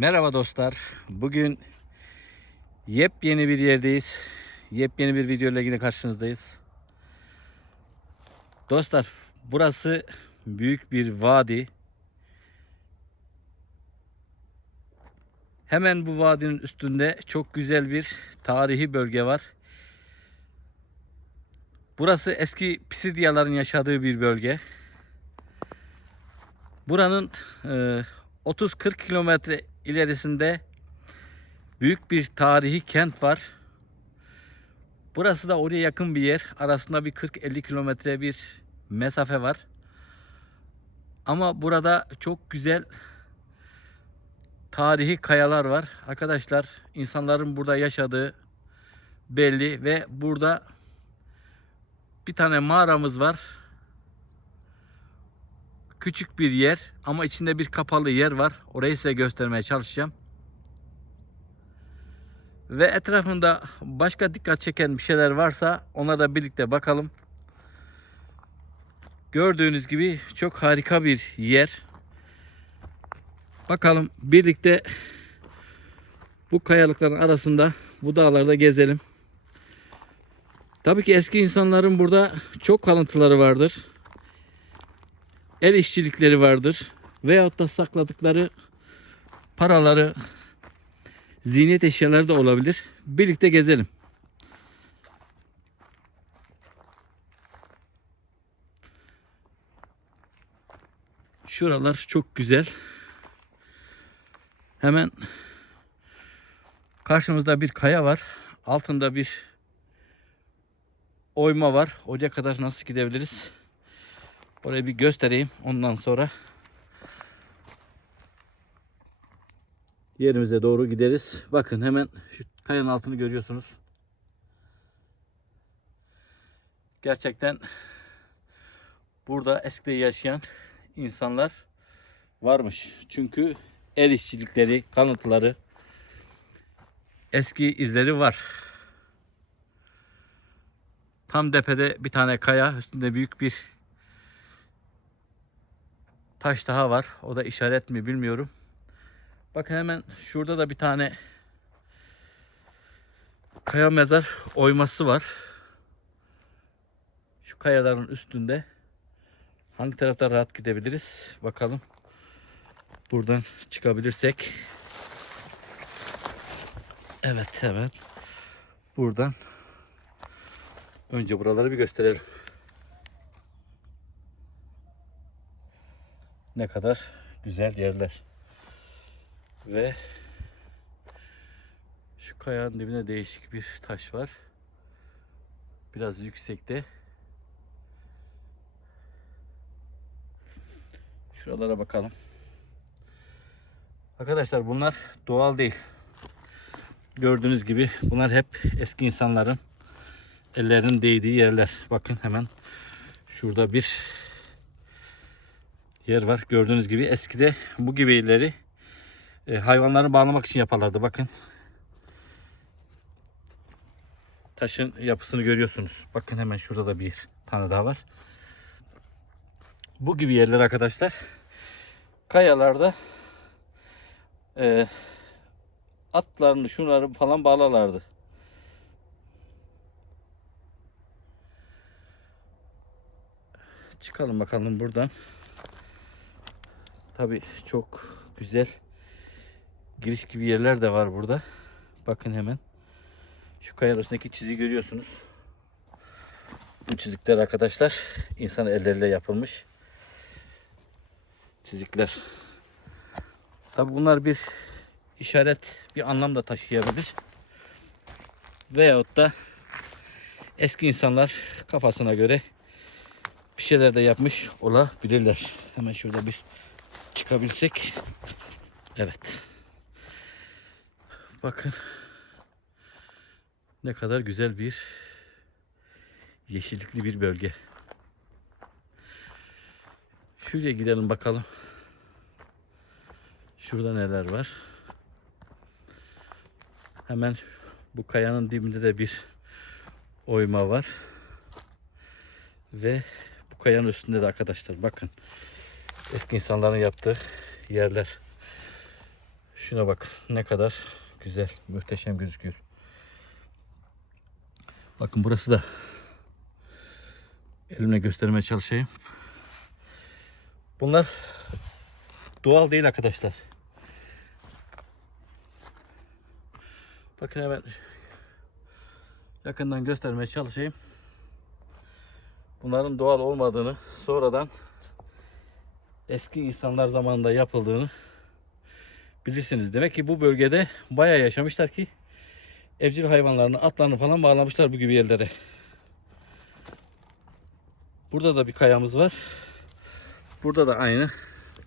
Merhaba dostlar. Bugün yepyeni bir yerdeyiz. Yepyeni bir video ile yine karşınızdayız. Dostlar, burası büyük bir vadi. Hemen bu vadinin üstünde çok güzel bir tarihi bölge var. Burası eski Pisidyaların yaşadığı bir bölge. Buranın e, 30-40 kilometre ilerisinde büyük bir tarihi kent var. Burası da oraya yakın bir yer. Arasında bir 40-50 kilometre bir mesafe var. Ama burada çok güzel tarihi kayalar var. Arkadaşlar insanların burada yaşadığı belli ve burada bir tane mağaramız var. Küçük bir yer ama içinde bir kapalı yer var. Orayı size göstermeye çalışacağım. Ve etrafında başka dikkat çeken bir şeyler varsa ona da birlikte bakalım. Gördüğünüz gibi çok harika bir yer. Bakalım birlikte bu kayalıkların arasında bu dağlarda gezelim. Tabii ki eski insanların burada çok kalıntıları vardır. El işçilikleri vardır. Veyahut da sakladıkları paraları, zinet eşyaları da olabilir. Birlikte gezelim. Şuralar çok güzel. Hemen karşımızda bir kaya var. Altında bir oyma var. Oraya kadar nasıl gidebiliriz? Orayı bir göstereyim. Ondan sonra yerimize doğru gideriz. Bakın hemen şu kayanın altını görüyorsunuz. Gerçekten burada eskide yaşayan insanlar varmış. Çünkü el işçilikleri, kanıtları, eski izleri var. Tam tepede bir tane kaya, üstünde büyük bir taş daha var. O da işaret mi bilmiyorum. Bakın hemen şurada da bir tane kaya mezar oyması var. Şu kayaların üstünde. Hangi tarafta rahat gidebiliriz? Bakalım. Buradan çıkabilirsek. Evet hemen. Buradan. Önce buraları bir gösterelim. Ne kadar güzel yerler. Ve şu kayanın dibine değişik bir taş var. Biraz yüksekte. Şuralara bakalım. Arkadaşlar bunlar doğal değil. Gördüğünüz gibi bunlar hep eski insanların ellerinin değdiği yerler. Bakın hemen şurada bir yer var. Gördüğünüz gibi eskide bu gibi yerleri e, hayvanları bağlamak için yaparlardı. Bakın. Taşın yapısını görüyorsunuz. Bakın hemen şurada da bir tane daha var. Bu gibi yerler arkadaşlar kayalarda e, atlarını şunları falan bağlarlardı. Çıkalım bakalım buradan. Tabi çok güzel giriş gibi yerler de var burada. Bakın hemen. Şu kayanın üstündeki çizi görüyorsunuz. Bu çizikler arkadaşlar insan elleriyle yapılmış çizikler. Tabi bunlar bir işaret, bir anlam da taşıyabilir. Veyahut da eski insanlar kafasına göre bir şeyler de yapmış olabilirler. Hemen şurada bir çıkabilsek. Evet. Bakın ne kadar güzel bir yeşillikli bir bölge. Şuraya gidelim bakalım. Şurada neler var. Hemen bu kayanın dibinde de bir oyma var. Ve bu kayanın üstünde de arkadaşlar bakın eski insanların yaptığı yerler. Şuna bak ne kadar güzel, muhteşem gözüküyor. Bakın burası da elimle göstermeye çalışayım. Bunlar doğal değil arkadaşlar. Bakın hemen yakından göstermeye çalışayım. Bunların doğal olmadığını sonradan eski insanlar zamanında yapıldığını bilirsiniz. Demek ki bu bölgede bayağı yaşamışlar ki evcil hayvanlarını, atlarını falan bağlamışlar bu gibi yerlere. Burada da bir kayamız var. Burada da aynı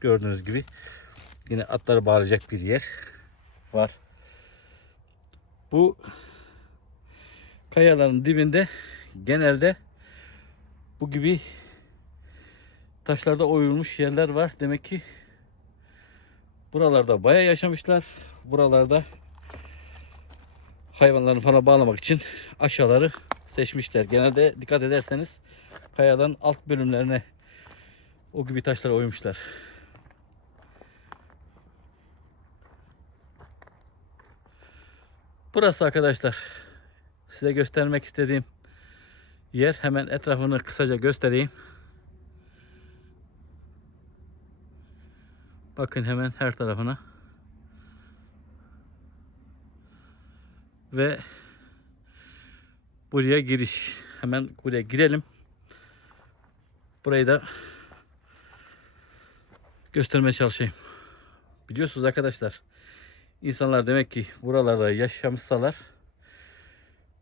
gördüğünüz gibi yine atları bağlayacak bir yer var. Bu kayaların dibinde genelde bu gibi taşlarda oyulmuş yerler var. Demek ki buralarda bayağı yaşamışlar. Buralarda hayvanlarını falan bağlamak için aşağıları seçmişler. Genelde dikkat ederseniz kayadan alt bölümlerine o gibi taşlar oymuşlar. Burası arkadaşlar size göstermek istediğim yer. Hemen etrafını kısaca göstereyim. Bakın hemen her tarafına. Ve buraya giriş. Hemen buraya girelim. Burayı da göstermeye çalışayım. Biliyorsunuz arkadaşlar insanlar demek ki buralarda yaşamışsalar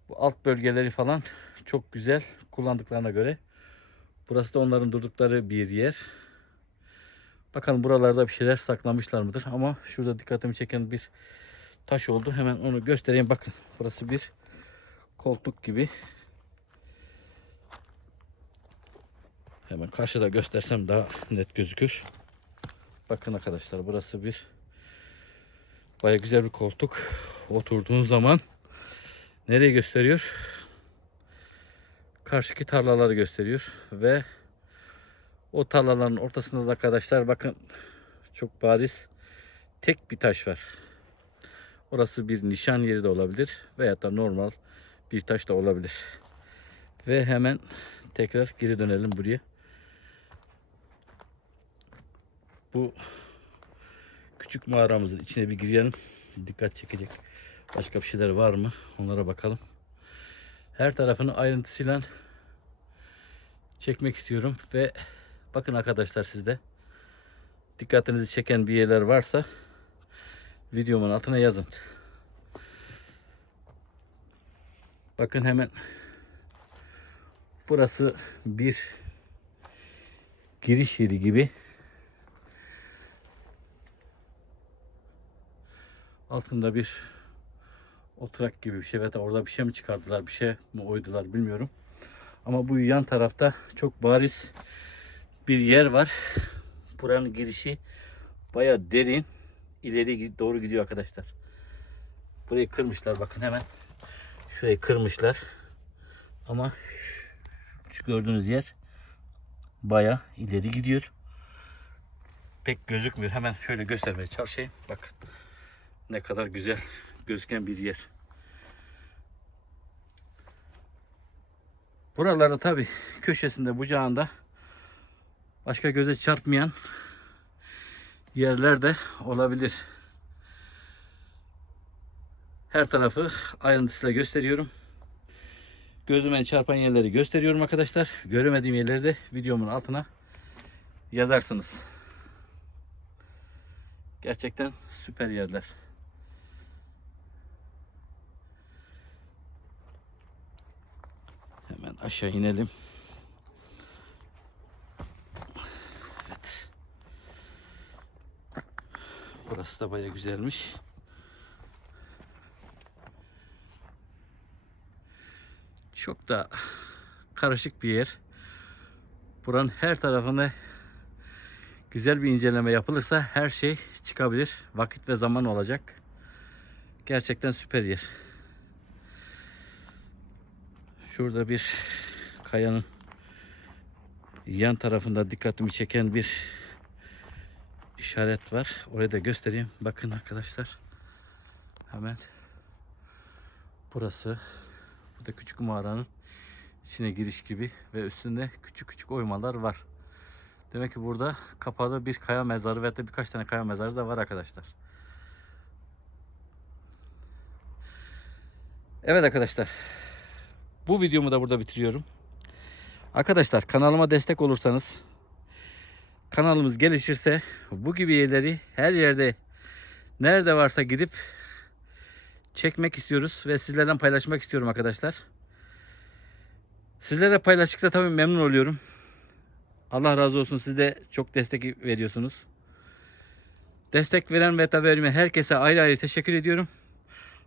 bu alt bölgeleri falan çok güzel kullandıklarına göre burası da onların durdukları bir yer. Bakalım buralarda bir şeyler saklamışlar mıdır ama şurada dikkatimi çeken bir taş oldu. Hemen onu göstereyim. Bakın burası bir koltuk gibi. Hemen karşıda göstersem daha net gözükür. Bakın arkadaşlar burası bir baya güzel bir koltuk. Oturduğun zaman nereye gösteriyor? Karşıki tarlaları gösteriyor ve o tarlaların ortasında da arkadaşlar bakın çok bariz tek bir taş var. Orası bir nişan yeri de olabilir veya da normal bir taş da olabilir. Ve hemen tekrar geri dönelim buraya. Bu küçük mağaramızın içine bir girelim. Dikkat çekecek başka bir şeyler var mı? Onlara bakalım. Her tarafını ayrıntısıyla çekmek istiyorum ve bakın arkadaşlar sizde dikkatinizi çeken bir yerler varsa videomun altına yazın. Bakın hemen burası bir giriş yeri gibi. Altında bir oturak gibi bir şey ve orada bir şey mi çıkardılar bir şey mi oydular bilmiyorum. Ama bu yan tarafta çok bariz bir yer var. Buranın girişi baya derin ileri doğru gidiyor arkadaşlar. Burayı kırmışlar bakın hemen. Şurayı kırmışlar. Ama şu gördüğünüz yer baya ileri gidiyor. Pek gözükmüyor. Hemen şöyle göstermeye çalışayım. Bakın ne kadar güzel gözüken bir yer. Buralarda tabi köşesinde bucağında başka göze çarpmayan yerler de olabilir. Her tarafı ayrıntısıyla gösteriyorum. Gözüme çarpan yerleri gösteriyorum arkadaşlar. Göremediğim yerleri de videomun altına yazarsınız. Gerçekten süper yerler. Hemen aşağı inelim. Evet. Burası da baya güzelmiş. Çok da karışık bir yer. Buranın her tarafında güzel bir inceleme yapılırsa her şey çıkabilir. Vakit ve zaman olacak. Gerçekten süper yer. Şurada bir kayanın yan tarafında dikkatimi çeken bir işaret var. Orayı da göstereyim. Bakın arkadaşlar. Hemen burası. Bu da küçük mağaranın içine giriş gibi ve üstünde küçük küçük oymalar var. Demek ki burada kapalı bir kaya mezarı ve de birkaç tane kaya mezarı da var arkadaşlar. Evet arkadaşlar. Bu videomu da burada bitiriyorum. Arkadaşlar kanalıma destek olursanız kanalımız gelişirse bu gibi yerleri her yerde nerede varsa gidip çekmek istiyoruz ve sizlerden paylaşmak istiyorum arkadaşlar. Sizlerle paylaştıkça tabii memnun oluyorum. Allah razı olsun siz de çok destek veriyorsunuz. Destek veren ve vermeyen herkese ayrı ayrı teşekkür ediyorum.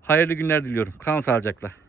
Hayırlı günler diliyorum. Kalın sağlıcakla.